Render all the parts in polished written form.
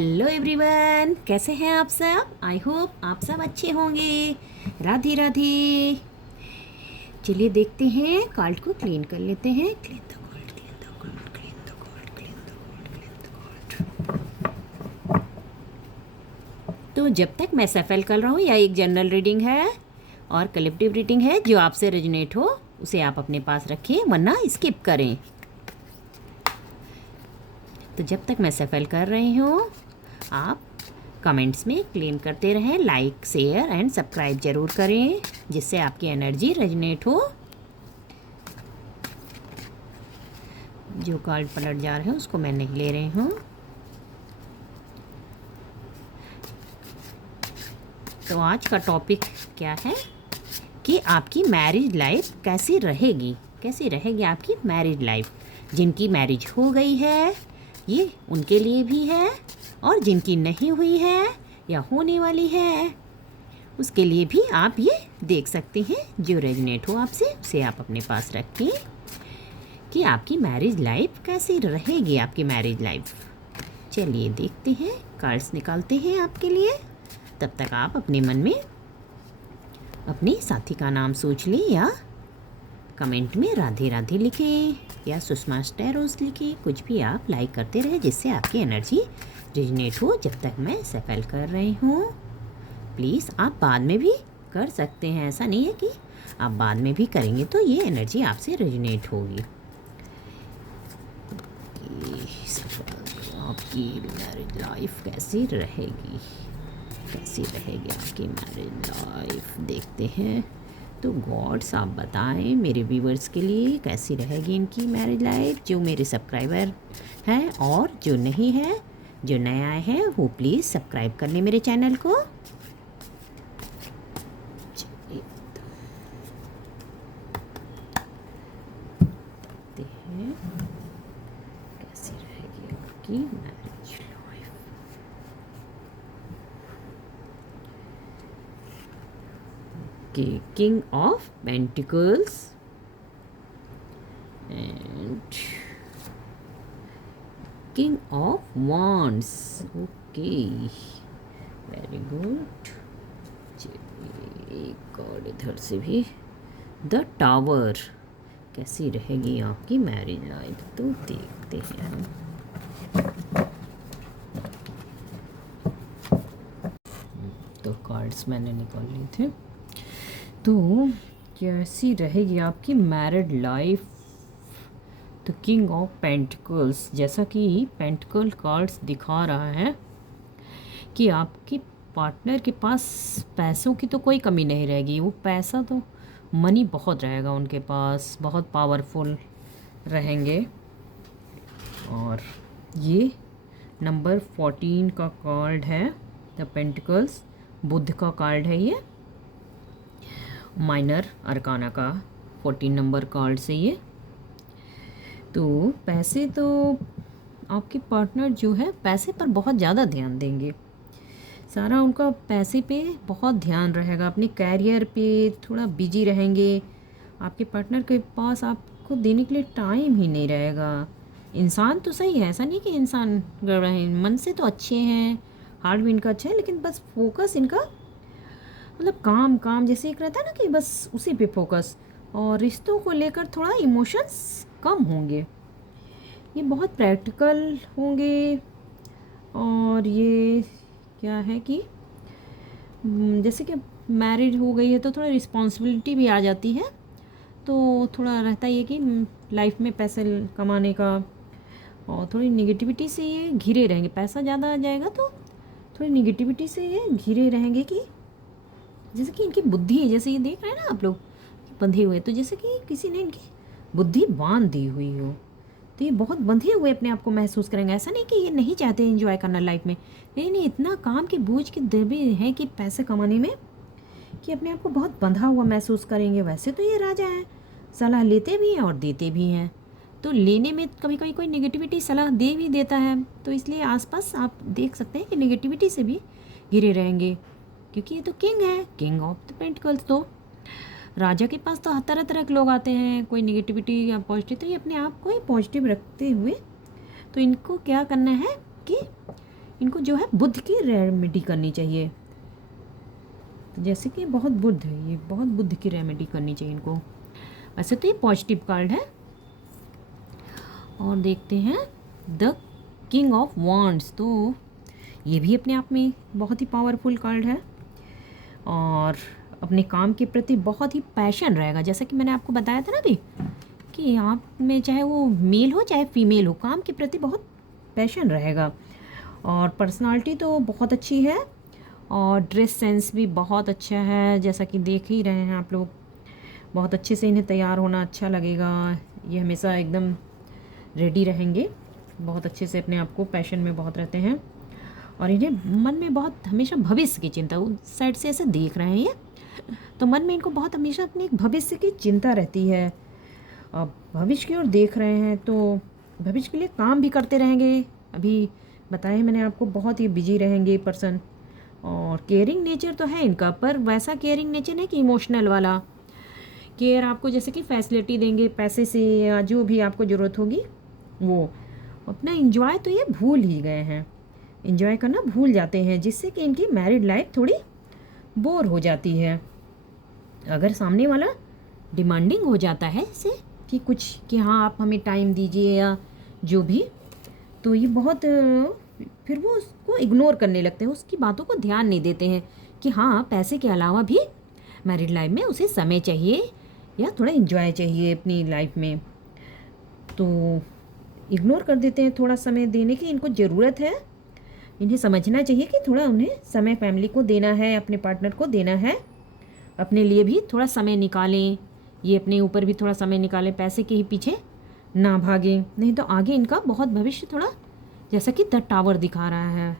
Hello everyone, कैसे हैं आप सब। आई होप आप सब अच्छे होंगे। राधे राधे। चलिए देखते हैं, कार्ड को क्लीन कर लेते हैं। Clean the card, clean the card, clean the card, clean the card, clean the card. तो जब तक मैं सफल कर रहा हूँ, या एक जनरल रीडिंग है और कलेक्टिव रीडिंग है, जो आपसे रेजोनेट हो उसे आप अपने पास रखिए, वरना स्किप करें। तो जब तक मैं सफल कर रही हूँ, आप कमेंट्स में क्लेम करते रहें, लाइक शेयर एंड सब्सक्राइब ज़रूर करें, जिससे आपकी एनर्जी रेजोनेट हो। जो कार्ड पलट जा रहे हैं उसको मैं नहीं ले रही हूँ। तो आज का टॉपिक क्या है कि आपकी मैरिज लाइफ कैसी रहेगी आपकी मैरिज लाइफ। जिनकी मैरिज हो गई है ये उनके लिए भी है, और जिनकी नहीं हुई है या होने वाली है उसके लिए भी आप ये देख सकते हैं। जो रेजोनेट हो आपसे उसे आप अपने पास रखें कि आपकी मैरिज लाइफ कैसी रहेगी, आपकी मैरिज लाइफ। चलिए देखते हैं, कार्ड्स निकालते हैं आपके लिए। तब तक आप अपने मन में अपने साथी का नाम सोच लें, या कमेंट में राधे राधे लिखें, या सुषमा स्टेरोस लिखें। कुछ भी आप लाइक करते रहे, जिससे आपकी एनर्जी रेजोनेट हो। जब तक मैं सफल कर रही हूँ, प्लीज़ आप बाद में भी कर सकते हैं। ऐसा नहीं है कि आप बाद में भी करेंगे तो ये एनर्जी आपसे रेजोनेट होगी। आपकी मैरिज लाइफ कैसी रहेगी आपकी मैरिज लाइफ, देखते हैं। तो गॉड्स आप बताएं मेरे व्यूवर्स के लिए कैसी रहेगी इनकी मैरिज लाइफ। जो मेरे सब्सक्राइबर हैं और जो नहीं है, जो नए आए हैं, वो प्लीज़ सब्सक्राइब कर लें मेरे चैनल को। देखते हैं कैसी रहेगी आपकी marriage life. King of pentacles and king of wands। Okay, very good. एक कार्ड इधर से भी, द टावर। कैसी रहेगी आपकी मैरिज लाइफ, तो देखते हैं। तो कार्ड्स मैंने निकाल लिए थे। तो कैसी रहेगी आपकी मैरिड लाइफ। तो किंग ऑफ पेंटिकल्स, जैसा कि पेंटिकल कार्ड्स दिखा रहा है कि आपके पार्टनर के पास पैसों की तो कोई कमी नहीं रहेगी। वो पैसा तो मनी बहुत रहेगा उनके पास, बहुत पावरफुल रहेंगे। और ये नंबर 14 का कार्ड है, द पेंटिकल्स। बुध का कार्ड है ये, माइनर अरकाना का 14 नंबर कार्ड से ये। तो पैसे तो आपके पार्टनर जो है पैसे पर बहुत ज़्यादा ध्यान देंगे। सारा उनका पैसे पे बहुत ध्यान रहेगा। अपने कैरियर पे थोड़ा बिजी रहेंगे। आपके पार्टनर के पास आपको देने के लिए टाइम ही नहीं रहेगा। इंसान तो सही है, ऐसा नहीं कि इंसान गड़बड़ है, मन से तो अच्छे हैं, हार्ट भी इनका अच्छा है, लेकिन बस फोकस इनका मतलब काम जैसे एक रहता है ना कि बस उसी पे फोकस। और रिश्तों को लेकर थोड़ा इमोशंस कम होंगे। ये बहुत प्रैक्टिकल होंगे। और ये क्या है कि जैसे कि मैरिज हो गई है तो थोड़ा रिस्पॉन्सिबिलिटी भी आ जाती है। तो थोड़ा रहता ही है कि लाइफ में पैसे कमाने का, और थोड़ी निगेटिविटी से ये घिरे रहेंगे। पैसा ज़्यादा आ जाएगा तो थोड़ी निगेटिविटी से ये घिरे रहेंगे। कि जैसे कि इनकी बुद्धि, जैसे ये देख रहे हैं ना आप लोग बंधे हुए, तो जैसे कि किसी ने इनकी बुद्धि बांध दी हुई हो। तो ये बहुत बंधे हुए अपने आप को महसूस करेंगे। ऐसा नहीं कि ये नहीं चाहते एंजॉय करना लाइफ में, लेकिन इतना काम के बोझ के दबे हैं कि पैसे कमाने में, कि अपने आप को बहुत बंधा हुआ महसूस करेंगे। वैसे तो ये राजा हैं, सलाह लेते भी हैं और देते भी हैं। तो लेने में कभी कभी कोई नेगेटिविटी सलाह दे भी देता है, तो इसलिए आसपास आप देख सकते हैं कि नेगेटिविटी से भी घिरे रहेंगे। क्योंकि ये तो किंग है, किंग ऑफ द पेंटिकल्स। तो राजा के पास तो तरह तरह के लोग आते हैं, कोई निगेटिविटी या पॉजिटिव। तो ये अपने आप को ही पॉजिटिव रखते हुए, तो इनको क्या करना है कि इनको जो है बुध की रेमेडी करनी चाहिए। तो जैसे कि बहुत बुध है, ये बहुत बुध की रेमेडी करनी चाहिए इनको। वैसे तो ये पॉजिटिव कार्ड है। और देखते हैं द किंग ऑफ वांड्स, तो ये भी अपने आप में बहुत ही पावरफुल कार्ड है और अपने काम के प्रति बहुत ही पैशन रहेगा। जैसा कि मैंने आपको बताया था ना अभी कि आप में चाहे वो मेल हो चाहे फीमेल हो, काम के प्रति बहुत पैशन रहेगा। और पर्सनालिटी तो बहुत अच्छी है और ड्रेस सेंस भी बहुत अच्छा है, जैसा कि देख ही रहे हैं आप लोग। बहुत अच्छे से इन्हें तैयार होना अच्छा लगेगा। ये हमेशा एकदम रेडी रहेंगे, बहुत अच्छे से अपने आप को पैशन में बहुत रहते हैं। और इन्हें मन में बहुत हमेशा भविष्य की चिंता, उस साइड से ऐसे देख रहे हैं ये, तो मन में इनको बहुत हमेशा अपने एक भविष्य की चिंता रहती है। अब भविष्य की ओर देख रहे हैं तो भविष्य के लिए काम भी करते रहेंगे। अभी बताया मैंने आपको, बहुत ही बिजी रहेंगे पर्सन। और केयरिंग नेचर तो है इनका, पर वैसा केयरिंग नेचर है कि इमोशनल वाला केयर आपको, जैसे कि फैसिलिटी देंगे पैसे से या जो भी आपको ज़रूरत होगी वो। अपना इंजॉय तो ये भूल ही गए हैं, इंजॉय करना भूल जाते हैं, जिससे कि इनकी मैरिड लाइफ थोड़ी बोर हो जाती है। अगर सामने वाला डिमांडिंग हो जाता है इससे कि कुछ कि हाँ आप हमें टाइम दीजिए या जो भी, तो ये बहुत फिर वो उसको इग्नोर करने लगते हैं, उसकी बातों को ध्यान नहीं देते हैं कि हाँ पैसे के अलावा भी मैरिड लाइफ में उसे समय चाहिए या थोड़ा इन्जॉय चाहिए अपनी लाइफ में, तो इग्नोर कर देते हैं। थोड़ा समय देने की इनको ज़रूरत है। इन्हें समझना चाहिए कि थोड़ा उन्हें समय फैमिली को देना है, अपने पार्टनर को देना है, अपने लिए भी थोड़ा समय निकालें। ये अपने ऊपर भी थोड़ा समय निकालें, पैसे के ही पीछे ना भागें, नहीं तो आगे इनका बहुत भविष्य थोड़ा, जैसा कि द टावर दिखा रहा है,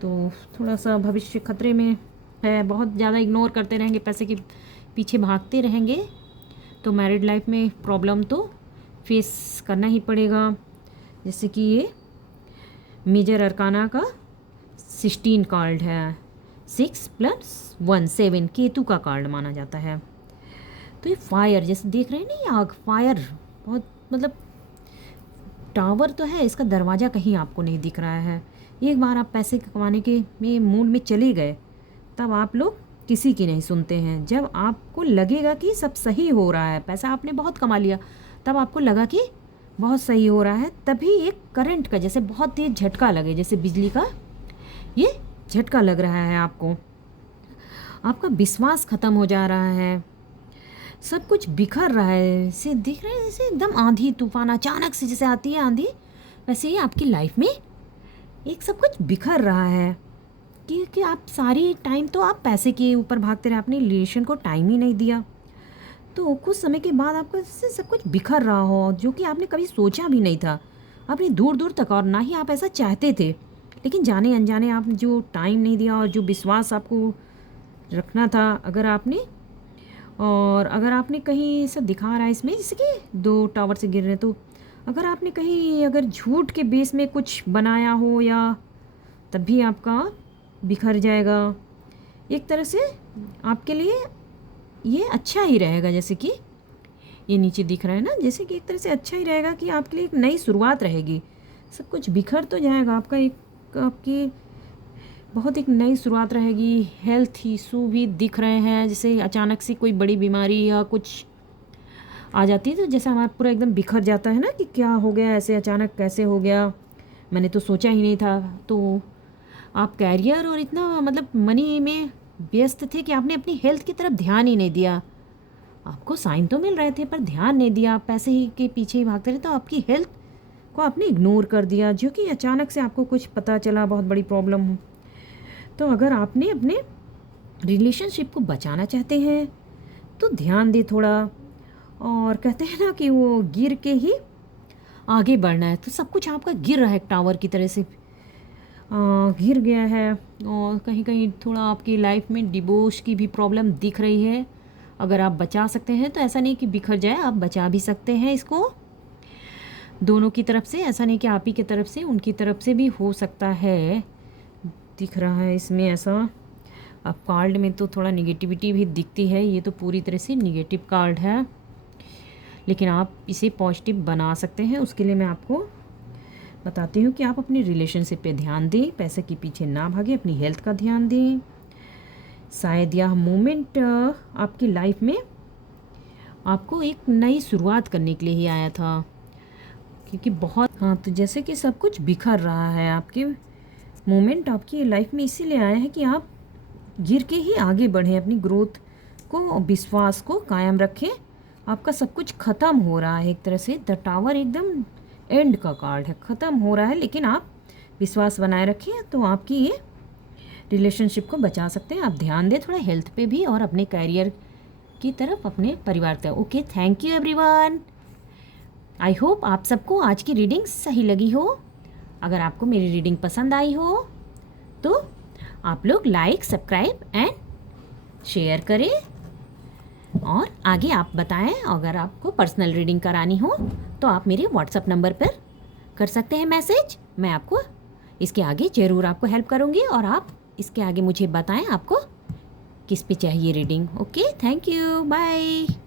तो थोड़ा सा भविष्य खतरे में है। बहुत ज़्यादा इग्नोर करते रहेंगे, पैसे के पीछे भागते रहेंगे, तो मैरिड लाइफ में प्रॉब्लम तो फेस करना ही पड़ेगा। जैसे कि ये मेजर अरकाना का 16 कार्ड है, 6 + 1 7 केतु का कार्ड माना जाता है। तो ये फायर जैसे देख रहे हैं ना, ये आग, फायर बहुत, मतलब टावर तो है, इसका दरवाज़ा कहीं आपको नहीं दिख रहा है। एक बार आप पैसे कमाने के में मूड में चले गए, तब आप लोग किसी की नहीं सुनते हैं। जब आपको लगेगा कि सब सही हो रहा है, पैसा आपने बहुत कमा लिया, तब आपको लगा कि बहुत सही हो रहा है, तभी एक करंट का जैसे बहुत तेज झटका लगे, जैसे बिजली का ये झटका लग रहा है आपको। आपका विश्वास ख़त्म हो जा रहा है, सब कुछ बिखर रहा है, इसे दिख रहा है जैसे एकदम आंधी तूफान अचानक से जैसे आती है आंधी, वैसे ही आपकी लाइफ में एक सब कुछ बिखर रहा है कि आप सारी टाइम तो आप पैसे के ऊपर भागते रहे, अपने रिलेशन को टाइम ही नहीं दिया। तो कुछ समय के बाद आपको इससे सब कुछ बिखर रहा हो, जो कि आपने कभी सोचा भी नहीं था, आपने दूर दूर तक, और ना ही आप ऐसा चाहते थे, लेकिन जाने अनजाने आप जो टाइम नहीं दिया और जो विश्वास आपको रखना था, अगर आपने कहीं ऐसा दिखा रहा है इसमें जैसे कि 2 टावर से गिर रहे हैं, तो अगर आपने कहीं अगर झूठ के बेस में कुछ बनाया हो या, तब भी आपका बिखर जाएगा। एक तरह से आपके लिए ये अच्छा ही रहेगा, जैसे कि ये नीचे दिख रहा है ना, जैसे कि एक तरह से अच्छा ही रहेगा कि आपके लिए एक नई शुरुआत रहेगी। सब कुछ बिखर तो जाएगा, आपकी बहुत एक नई शुरुआत रहेगी। हेल्थ इशू भी दिख रहे हैं, जैसे अचानक से कोई बड़ी बीमारी या कुछ आ जाती है, तो जैसे हमारा पूरा एकदम बिखर जाता है ना कि क्या हो गया, ऐसे अचानक कैसे हो गया, मैंने तो सोचा ही नहीं था। तो आप कैरियर और इतना मतलब मनी में व्यस्त थे कि आपने अपनी हेल्थ की तरफ ध्यान ही नहीं दिया। आपको साइन तो मिल रहे थे पर ध्यान नहीं दिया, आप पैसे ही के पीछे ही भागते रहे, तो आपकी हेल्थ को आपने इग्नोर कर दिया, जो कि अचानक से आपको कुछ पता चला बहुत बड़ी प्रॉब्लम हो। तो अगर आपने अपने रिलेशनशिप को बचाना चाहते हैं तो ध्यान दे थोड़ा, और कहते हैं ना कि वो गिर के ही आगे बढ़ना है, तो सब कुछ आपका गिर रहा है टावर की तरह से गिर गया है। और कहीं कहीं थोड़ा आपकी लाइफ में डिवोर्स की भी प्रॉब्लम दिख रही है। अगर आप बचा सकते हैं तो ऐसा नहीं कि बिखर जाए, आप बचा भी सकते हैं इसको दोनों की तरफ से, ऐसा नहीं कि आप ही की तरफ से, उनकी तरफ से भी हो सकता है, दिख रहा है इसमें ऐसा। अब कार्ड में तो थोड़ा निगेटिविटी भी दिखती है, ये तो पूरी तरह से निगेटिव कार्ड है, लेकिन आप इसे पॉजिटिव बना सकते हैं। उसके लिए मैं आपको बताती हूँ कि आप अपनी रिलेशनशिप पे ध्यान दें, पैसे के पीछे ना भागें, अपनी हेल्थ का ध्यान दें। शायद यह मोमेंट आपकी लाइफ में आपको एक नई शुरुआत करने के लिए ही आया था, क्योंकि बहुत तो जैसे कि सब कुछ बिखर रहा है, आपके मोमेंट आपकी लाइफ में इसीलिए आया है कि आप गिर के ही आगे बढ़ें, अपनी ग्रोथ को, विश्वास को कायम रखें। आपका सब कुछ ख़त्म हो रहा है एक तरह से, द टावर एकदम एंड का कार्ड है, ख़त्म हो रहा है, लेकिन आप विश्वास बनाए रखें तो आपकी ये रिलेशनशिप को बचा सकते हैं। आप ध्यान दें थोड़ा हेल्थ पे भी और अपने करियर की तरफ, अपने परिवार तक। Okay, thank you everyone. I hope आप सबको आज की रीडिंग सही लगी हो। अगर आपको मेरी रीडिंग पसंद आई हो तो आप लोग लाइक, सब्सक्राइब एंड शेयर करें, और आगे आप बताएं। अगर आपको पर्सनल रीडिंग करानी हो तो आप मेरे व्हाट्सएप नंबर पर कर सकते हैं मैसेज। मैं आपको इसके आगे ज़रूर आपको हेल्प करूँगी, और आप इसके आगे मुझे बताएं आपको किस पे चाहिए reading. Okay, thank you, bye.